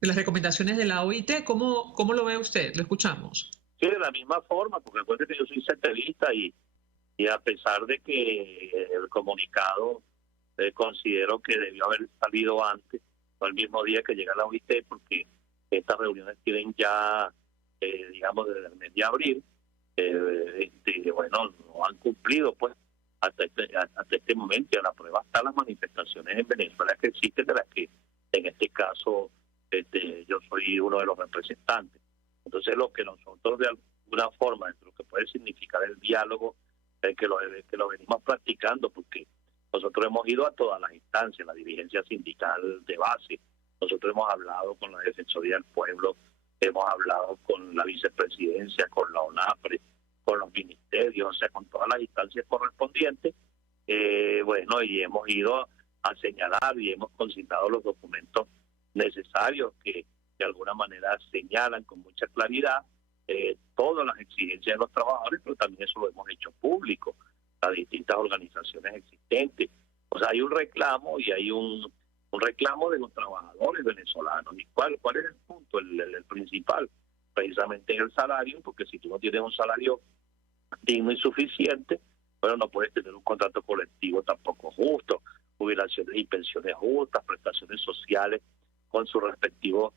de las recomendaciones de la OIT. ¿Cómo lo ve usted? Lo escuchamos. Sí, de la misma forma, porque recuerde que yo soy centralista y a pesar de que el comunicado considero que debió haber salido antes, o el mismo día que llega la OIT, porque estas reuniones tienen ya, digamos, desde el mes de abril, no han cumplido, pues, hasta este momento, y a la prueba están las manifestaciones en Venezuela que existen, de las que, en este caso, yo soy uno de los representantes. Entonces, lo que nosotros de alguna forma, lo que puede significar el diálogo, que lo venimos practicando, porque nosotros hemos ido a todas las instancias, la dirigencia sindical de base, nosotros hemos hablado con la Defensoría del Pueblo, hemos hablado con la vicepresidencia, con la ONAPRE, con los ministerios, o sea, con todas las instancias correspondientes, y hemos ido a señalar y hemos consignado los documentos necesarios que de alguna manera señalan con mucha claridad todas las exigencias de los trabajadores, pero también eso lo hemos hecho público a distintas organizaciones existentes. O sea, hay un reclamo y hay un reclamo de los trabajadores venezolanos. ¿Y cuál es el punto? El principal, precisamente es el salario, porque si tú no tienes un salario digno y suficiente, no puedes tener un contrato colectivo tampoco justo, jubilaciones y pensiones justas, prestaciones sociales con su respectivo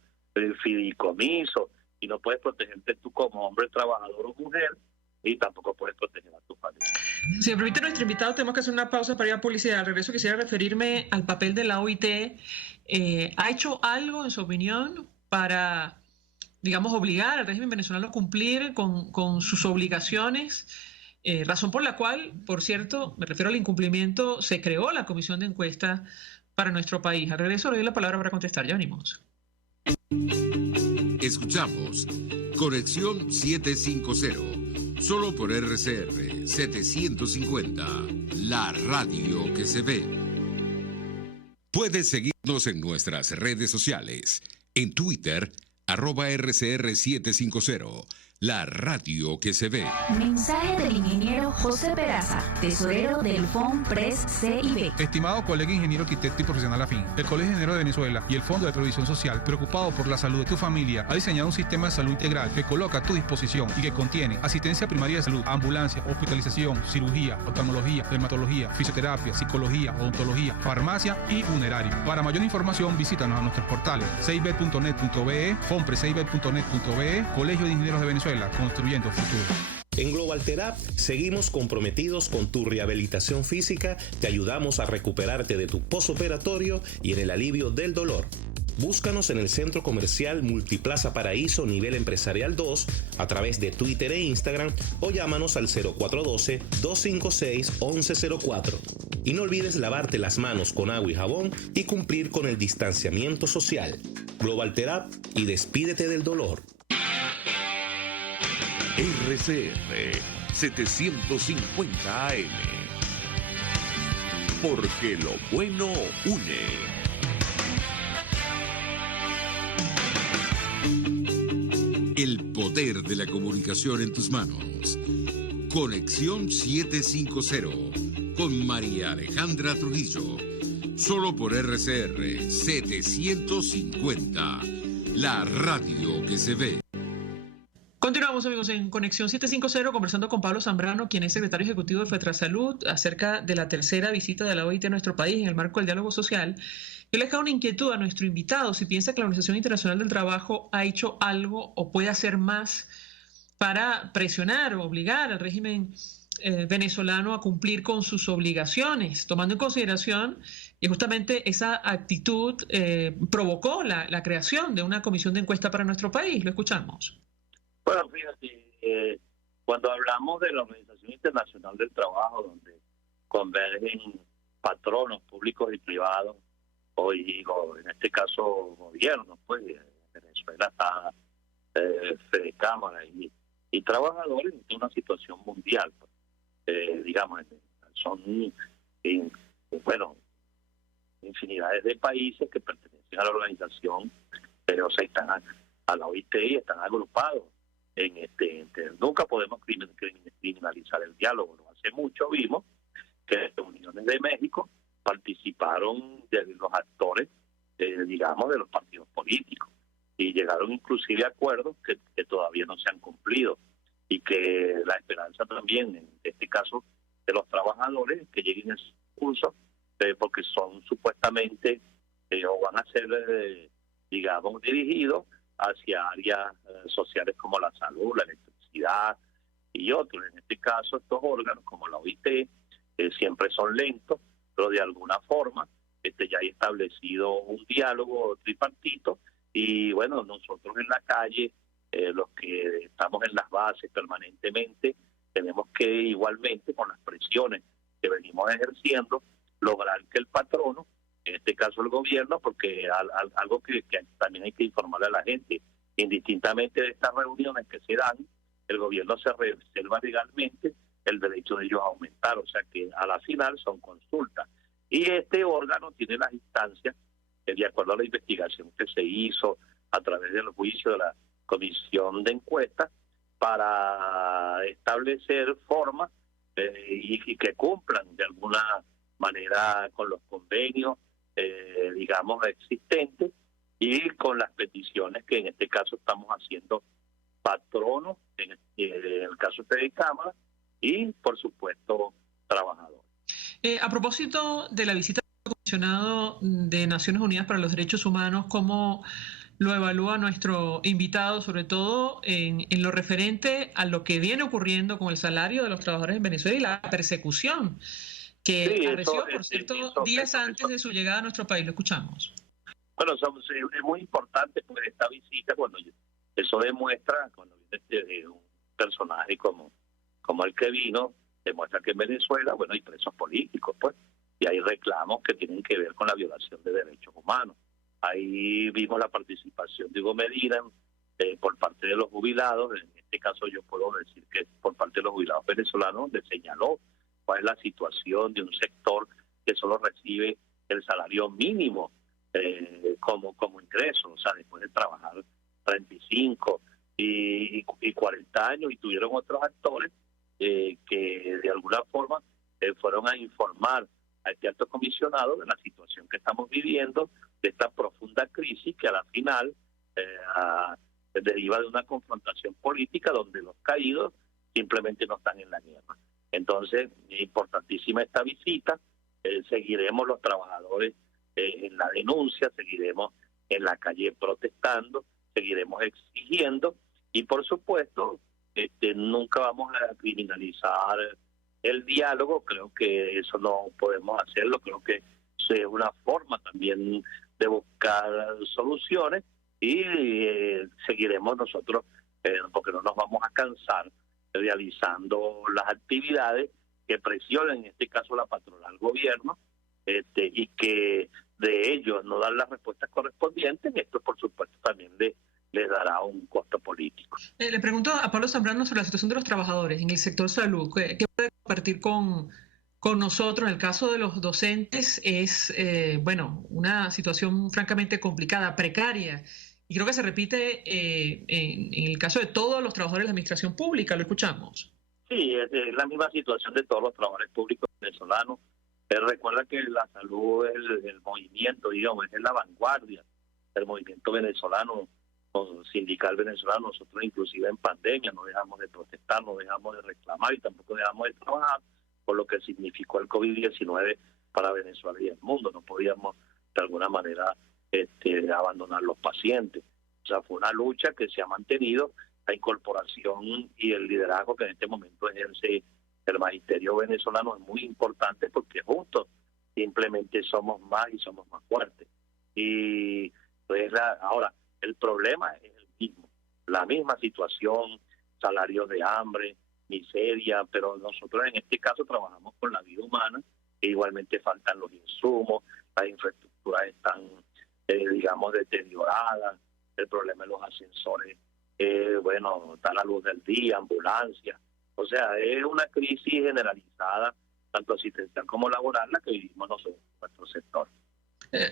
fideicomiso, y no puedes protegerte tú como hombre trabajador o mujer, y tampoco puedes proteger a tu familia. Si me permite nuestro invitado, tenemos que hacer una pausa para ir a publicidad. Al regreso quisiera referirme al papel de la OIT. ¿Ha hecho algo, en su opinión, para, digamos, obligar al régimen venezolano a cumplir con sus obligaciones? Razón por la cual, por cierto, me refiero al incumplimiento, se creó la comisión de encuesta para nuestro país. Al regreso le doy la palabra para contestar. Ya venimos. Escuchamos Conexión 750, solo por RCR 750, la radio que se ve. Puedes seguirnos en nuestras redes sociales, en Twitter, @RCR750, la radio que se ve. Mensaje del ingeniero José Peraza, tesorero del FONPRES CIB. Estimado colega ingeniero arquitecto y profesional afín, el Colegio de Ingenieros de Venezuela y el Fondo de Previsión Social, preocupado por la salud de tu familia, ha diseñado un sistema de salud integral que coloca a tu disposición y que contiene asistencia primaria de salud, ambulancia, hospitalización, cirugía, oftalmología, dermatología, fisioterapia, psicología, odontología, farmacia y funerario. Para mayor información, visítanos a nuestros portales cib.net.be, fonprescib.net.be, Colegio de Ingenieros de Venezuela, construyendo futuro. En Global Therap seguimos comprometidos con tu rehabilitación física, te ayudamos a recuperarte de tu posoperatorio y en el alivio del dolor. Búscanos en el Centro Comercial Multiplaza Paraíso Nivel Empresarial 2 a través de Twitter e Instagram o llámanos al 0412-256-1104. Y no olvides lavarte las manos con agua y jabón y cumplir con el distanciamiento social. Global Therap y despídete del dolor. RCR 750 AM. Porque lo bueno une. El poder de la comunicación en tus manos. Conexión 750 con María Alejandra Trujillo. Solo por RCR 750. La radio que se ve. Continuamos, amigos, en Conexión 750 conversando con Pablo Zambrano, quien es secretario ejecutivo de FETRASalud, acerca de la tercera visita de la OIT a nuestro país en el marco del diálogo social. Yo le dejo una inquietud a nuestro invitado, si piensa que la Organización Internacional del Trabajo ha hecho algo o puede hacer más para presionar o obligar al régimen venezolano a cumplir con sus obligaciones, tomando en consideración que justamente esa actitud provocó la creación de una comisión de encuesta para nuestro país. Lo escuchamos. Bueno, fíjate, cuando hablamos de la Organización Internacional del Trabajo, donde convergen patronos públicos y privados, hoy digo, en este caso gobiernos, pues Venezuela está Fedecámara y trabajadores en una situación mundial, pues, digamos, son bueno, infinidades de países que pertenecen a la organización, pero o sea, están a la OIT y están agrupados. Nunca podemos criminalizar el diálogo. No hace mucho vimos que en las uniones de México participaron los actores, digamos, de los partidos políticos y llegaron inclusive a acuerdos que todavía no se han cumplido y que la esperanza también, en este caso, de los trabajadores que lleguen a ese curso, porque son supuestamente o van a ser, digamos, dirigidos hacia áreas sociales como la salud, la electricidad y otros. En este caso, estos órganos como la OIT siempre son lentos, pero de alguna forma ya hay establecido un diálogo tripartito y bueno, nosotros en la calle, los que estamos en las bases permanentemente, tenemos que igualmente con las presiones que venimos ejerciendo, lograr que el patrono, en este caso el gobierno, porque algo que también hay que informarle a la gente, indistintamente de estas reuniones que se dan, el gobierno se reserva legalmente el derecho de ellos a aumentar, o sea que a la final son consultas. Y este órgano tiene las instancias, de acuerdo a la investigación que se hizo a través del juicio de la comisión de encuestas, para establecer formas y que cumplan de alguna manera con los convenios digamos, existentes y con las peticiones que en este caso estamos haciendo patronos, en el caso de Cámara, y por supuesto trabajadores. A propósito de la visita del comisionado de Naciones Unidas para los Derechos Humanos, ¿cómo lo evalúa nuestro invitado, sobre todo en lo referente a lo que viene ocurriendo con el salario de los trabajadores en Venezuela y la persecución que arreció, por cierto, días antes de su llegada a nuestro país? Lo escuchamos. Bueno, es muy importante pues esta visita, cuando eso demuestra, cuando viene un personaje como el que vino, demuestra que en Venezuela, bueno, hay presos políticos, pues, y hay reclamos que tienen que ver con la violación de derechos humanos. Ahí vimos la participación de Hugo Medina por parte de los jubilados. En este caso yo puedo decir que por parte de los jubilados venezolanos, donde señaló cuál es la situación de un sector que solo recibe el salario mínimo como ingreso, o sea, después de trabajar 35 y 40 años, y tuvieron otros actores que de alguna forma fueron a informar a este alto comisionado de la situación que estamos viviendo, de esta profunda crisis que a la final deriva de una confrontación política donde los caídos simplemente no están en la guerra. Entonces, es importantísima esta visita. Seguiremos los trabajadores en la denuncia, seguiremos en la calle protestando, seguiremos exigiendo, y por supuesto nunca vamos a criminalizar el diálogo. Creo que eso no podemos hacerlo, creo que es una forma también de buscar soluciones, y seguiremos nosotros, porque no nos vamos a cansar, realizando las actividades que presionen, en este caso la patronal gobierno, y que de ellos no dan las respuestas correspondientes. Esto por supuesto también les dará un costo político. Le pregunto a Pablo Zambrano sobre la situación de los trabajadores en el sector salud. ¿Qué puede compartir con nosotros? En el caso de los docentes es, una situación francamente complicada, precaria, y creo que se repite en el caso de todos los trabajadores de la administración pública. Lo escuchamos. Sí, es la misma situación de todos los trabajadores públicos venezolanos. Recuerda que la salud es el movimiento, digamos, es la vanguardia del movimiento venezolano, sindical venezolano. Nosotros inclusive en pandemia no dejamos de protestar, no dejamos de reclamar y tampoco dejamos de trabajar por lo que significó el COVID-19 para Venezuela y el mundo. No podíamos de alguna manera abandonar los pacientes. O sea, fue una lucha que se ha mantenido, la incorporación y el liderazgo que en este momento ejerce el magisterio venezolano es muy importante, porque juntos simplemente somos más y somos más fuertes. Y pues ahora el problema es el mismo, la misma situación, salarios de hambre, miseria, pero nosotros en este caso trabajamos con la vida humana, e igualmente faltan los insumos, las infraestructuras están digamos deterioradas, el problema de los ascensores, está la luz del día, ambulancias. O sea, es una crisis generalizada, tanto asistencial como laboral, la que vivimos nosotros en nuestro sector.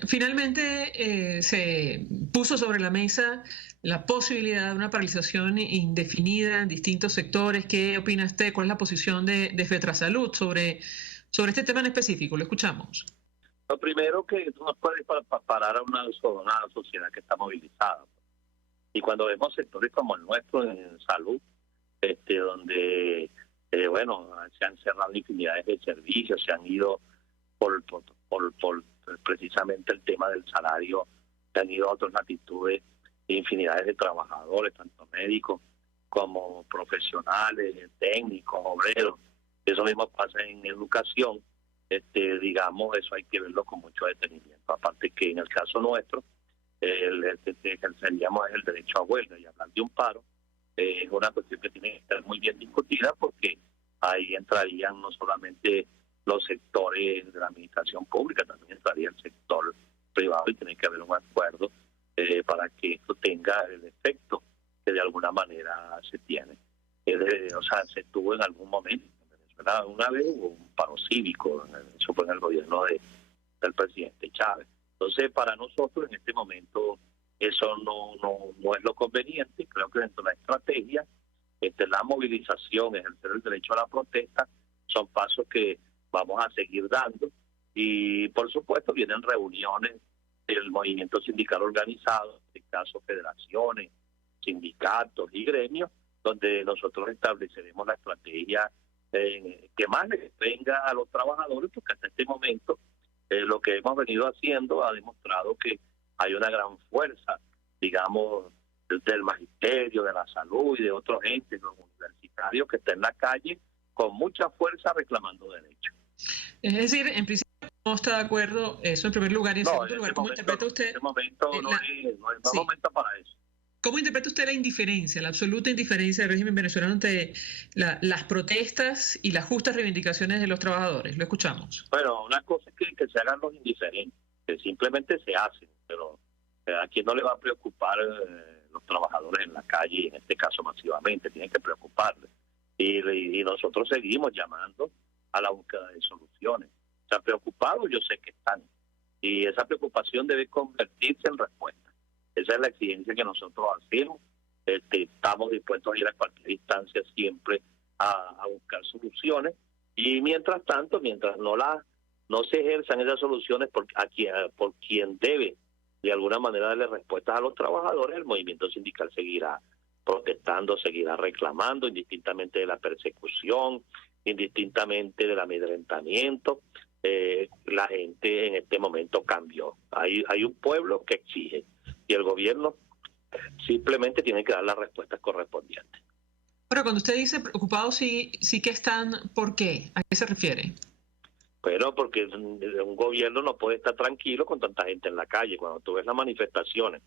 Finalmente se puso sobre la mesa la posibilidad de una paralización indefinida en distintos sectores. ¿Qué opina usted? ¿Cuál es la posición de FETRASalud sobre este tema en específico? Lo escuchamos. Lo primero, que no puede parar a una sociedad que está movilizada. Y cuando vemos sectores como el nuestro en salud, donde se han cerrado infinidades de servicios, se han ido por precisamente el tema del salario, se han ido a otras latitudes, infinidades de trabajadores, tanto médicos como profesionales, técnicos, obreros. Eso mismo pasa en educación. Eso hay que verlo con mucho detenimiento. Aparte que en el caso nuestro, ejerceríamos el derecho a huelga, y hablar de un paro es una cuestión que tiene que estar muy bien discutida, porque ahí entrarían no solamente los sectores de la administración pública, también entraría el sector privado, y tiene que haber un acuerdo para que esto tenga el efecto que de alguna manera se tiene. Se tuvo en algún momento en Venezuela, una vez hubo un paro cívico, eso fue en el gobierno del presidente Chávez. Entonces, para nosotros en este momento eso no es lo conveniente. Creo que dentro de la estrategia, la movilización, ejercer el derecho a la protesta, son pasos que vamos a seguir dando. Y por supuesto vienen reuniones del movimiento sindical organizado, en este caso federaciones, sindicatos y gremios, donde nosotros estableceremos la estrategia que más les venga a los trabajadores, porque hasta este momento lo que hemos venido haciendo ha demostrado que hay una gran fuerza, digamos, del magisterio, de la salud y de otros entes, los universitarios, que están en la calle con mucha fuerza reclamando derechos. Es decir, en principio no está de acuerdo, eso en primer lugar, y en segundo lugar, ¿cómo interpreta usted? En este momento no es momento para eso. ¿Cómo interpreta usted la indiferencia, la absoluta indiferencia del régimen venezolano ante las protestas y las justas reivindicaciones de los trabajadores? Lo escuchamos. Bueno, una cosa es que se hagan los indiferentes, que simplemente se hacen, pero ¿a quién no le va a preocupar los trabajadores en la calle, en este caso masivamente? Tienen que preocuparles. Y nosotros seguimos llamando a la búsqueda de soluciones. O sea, preocupados yo sé que están, y esa preocupación debe convertirse en respuesta. Esa es la exigencia que nosotros hacemos, estamos dispuestos a ir a cualquier instancia siempre a buscar soluciones, y mientras tanto, mientras no se ejerzan esas soluciones por quien debe de alguna manera darle respuestas a los trabajadores, el movimiento sindical seguirá protestando, seguirá reclamando, indistintamente de la persecución, indistintamente del amedrentamiento. La gente en este momento cambió. Hay un pueblo que exige, y el gobierno simplemente tiene que dar las respuestas correspondientes. Pero cuando usted dice preocupados, sí que están, ¿por qué? ¿A qué se refiere? Bueno, porque un gobierno no puede estar tranquilo con tanta gente en la calle. Cuando tú ves las manifestaciones,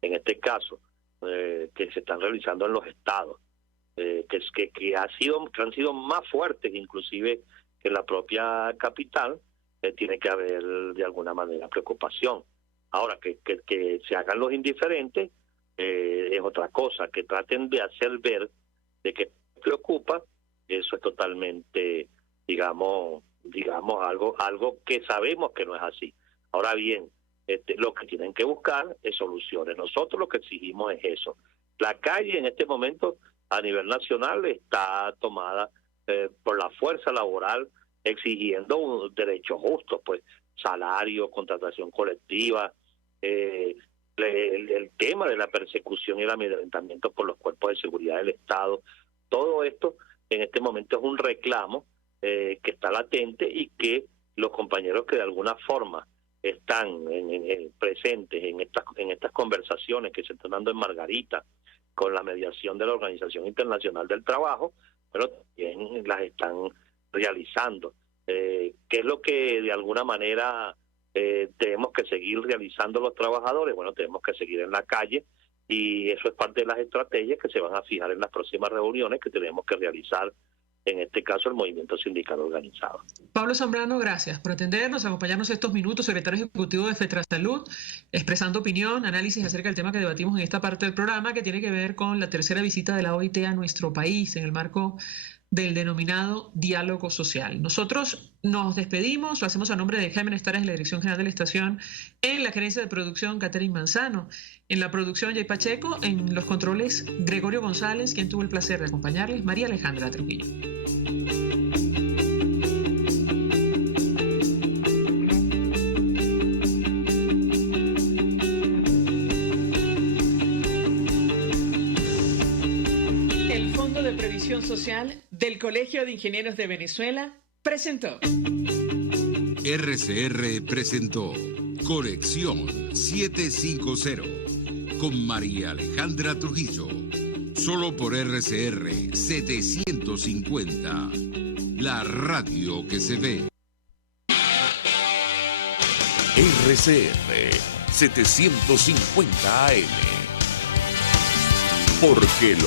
en este caso, que se están realizando en los estados, que han sido más fuertes inclusive que en la propia capital, tiene que haber de alguna manera preocupación. Ahora, que se hagan los indiferentes es otra cosa. Que traten de hacer ver de que preocupa, eso es totalmente, digamos algo que sabemos que no es así. Ahora bien, lo que tienen que buscar es soluciones. Nosotros lo que exigimos es eso. La calle en este momento a nivel nacional está tomada por la fuerza laboral, exigiendo derechos justos, pues salario, contratación colectiva, el tema de la persecución y el amedrentamiento por los cuerpos de seguridad del Estado. Todo esto en este momento es un reclamo que está latente, y que los compañeros que de alguna forma están presentes en estas conversaciones que se están dando en Margarita con la mediación de la Organización Internacional del Trabajo, pero también las están realizando. ¿Qué es lo que de alguna manera tenemos que seguir realizando los trabajadores? Bueno, tenemos que seguir en la calle, y eso es parte de las estrategias que se van a fijar en las próximas reuniones que tenemos que realizar, en este caso el movimiento sindical organizado. Pablo Zambrano, gracias por atendernos, acompañarnos estos minutos, secretario ejecutivo de FETRASalud, expresando opinión, análisis acerca del tema que debatimos en esta parte del programa, que tiene que ver con la tercera visita de la OIT a nuestro país en el marco del denominado diálogo social. Nosotros nos despedimos, lo hacemos a nombre de Jaime Nestares, de la Dirección General de la Estación, en la gerencia de producción Catherine Manzano, en la producción Jay Pacheco, en los controles Gregorio González, quien tuvo el placer de acompañarles, María Alejandra Trujillo. Previsión Social del Colegio de Ingenieros de Venezuela presentó. RCR presentó Conexión 750 con María Alejandra Trujillo. Solo por RCR 750, la radio que se ve. RCR 750 AM. Porque lo